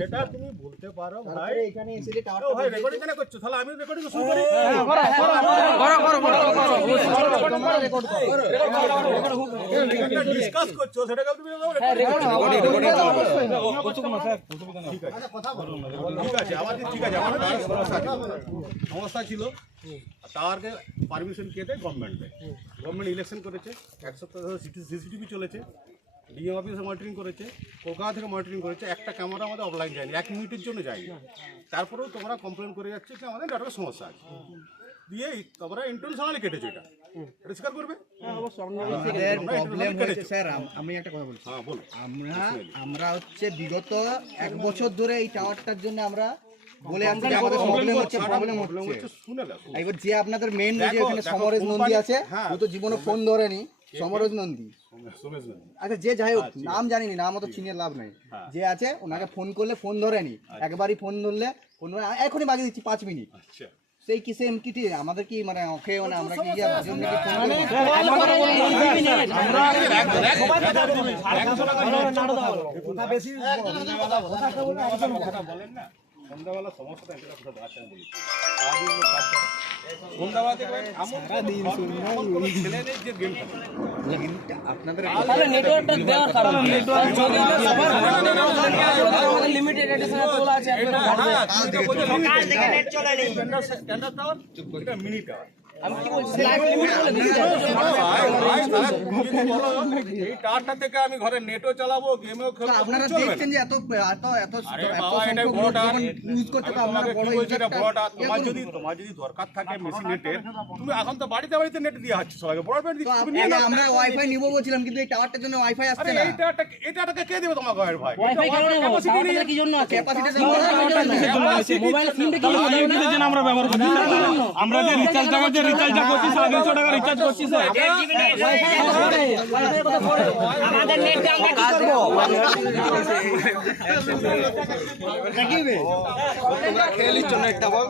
সেটা তুমি বলতে পারো ভাই। এখানে এসে টাওয়ারটা ভাই রেকর্ডিং কেন করছো? তাহলে আমি রেকর্ডিং শুরু করি। করো ডিসকাস করছো সেটা তুমি ঠিক আছে আমাদের ঠিক আছে আমাদের সমস্যা ছিল। টাওয়ারকে পারমিশন কেটে গভর্নমেন্ট ইলেকশন করেছে, 1 সপ্তাহ ধরে সিসিটিভি চলেছে, ডিএম অফিসে মনিটরিং করেছে, কলকাতা থেকে মনিটরিং করেছে, একটা ক্যামেরা আমাদের অফলাইন যায়নি, 1 মিনিটের জন্য যায়নি। তারপরেও তোমরা কমপ্লেন করে যাচ্ছে যে আমাদের নেটওয়ার্কের সমস্যা আছে, দিয়ে তোমরা ইন্টেনশনালি কেটেছো। এটা স্বীকার করবে? স্যার আমি একটা কথা বলছি। হ্যাঁ বল। আমরা হচ্ছে বিগত 1 বছর ধরে এই টাওয়ারটার জন্য আমরা বলে আনছি যে আমাদের প্রবলেম হচ্ছে। এবার যে আপনাদের মেইন যে এখানে সমরেশ নন্দী আছে, ও তো জীবনে ফোন ধরেনি। সমরেশ নন্দী, আচ্ছা যে যাই হোক নাম জানিনি, নাম অত চিনে লাভ নাই। যে আছে ওনাকে ফোন করলে ফোন ধরেনি, একবারই ফোন ধরলে এখনই বাগিয়ে দিচ্ছি 5 মিনিট। সেই কি সেম কিটি আমাদের কি মানে ওকে মানে আমরা কি জন্য কি ফোন বলেন না সন্ধ্যাবেলা সমস্যাটা এটা কথা আছেন বলি আপনাদের নেটওয়ার্কটা দেওয়ার কারণে লিমিটেড এডিশন চলে আছে সরকার থেকে নেট চলে নেই স্ট্যান্ডার্ড টাওয়ার এটা মিনি টাওয়ার। আমি কি বলছি লাইভ লিমিট বলে দিয়েছি এই টাওয়ারটা থেকে আমি ঘরে নেটও চালাবো, গেমও খেলবো। আপনারা দেখছেন যে এত ইউজ করতে তো আপনারা বড় এটা বড়টা তোমার যদি দরকার থাকে মেশিন নেটের, তুমি এখন তো বাড়িতে নেট দিয়ে হচ্ছে সবাইকে ব্রডব্যান্ড দিচ্ছি। তুমি নিয়ে নাও। আমরা ওয়াইফাই নিব বলছিলাম কিন্তু এই টাওয়ারটার জন্য ওয়াইফাই আসছে না। এইটাটাকে কে দেবে তোমাকে ভাই? ওয়াইফাই কেন নেব? টাওয়ারটা কি জন্য আছে? ক্যাপাসিটি মোবাইল সিমটা কি জন্য আমরা ব্যবহার করি? আমরা যে রিচার্জ টাকা যে রিচার্জটা করছি 250 টাকা রিচার্জ করছি স্যার। আমাদের নেট আমরা কি করব? তোমরা খেলিছ না একটা বল।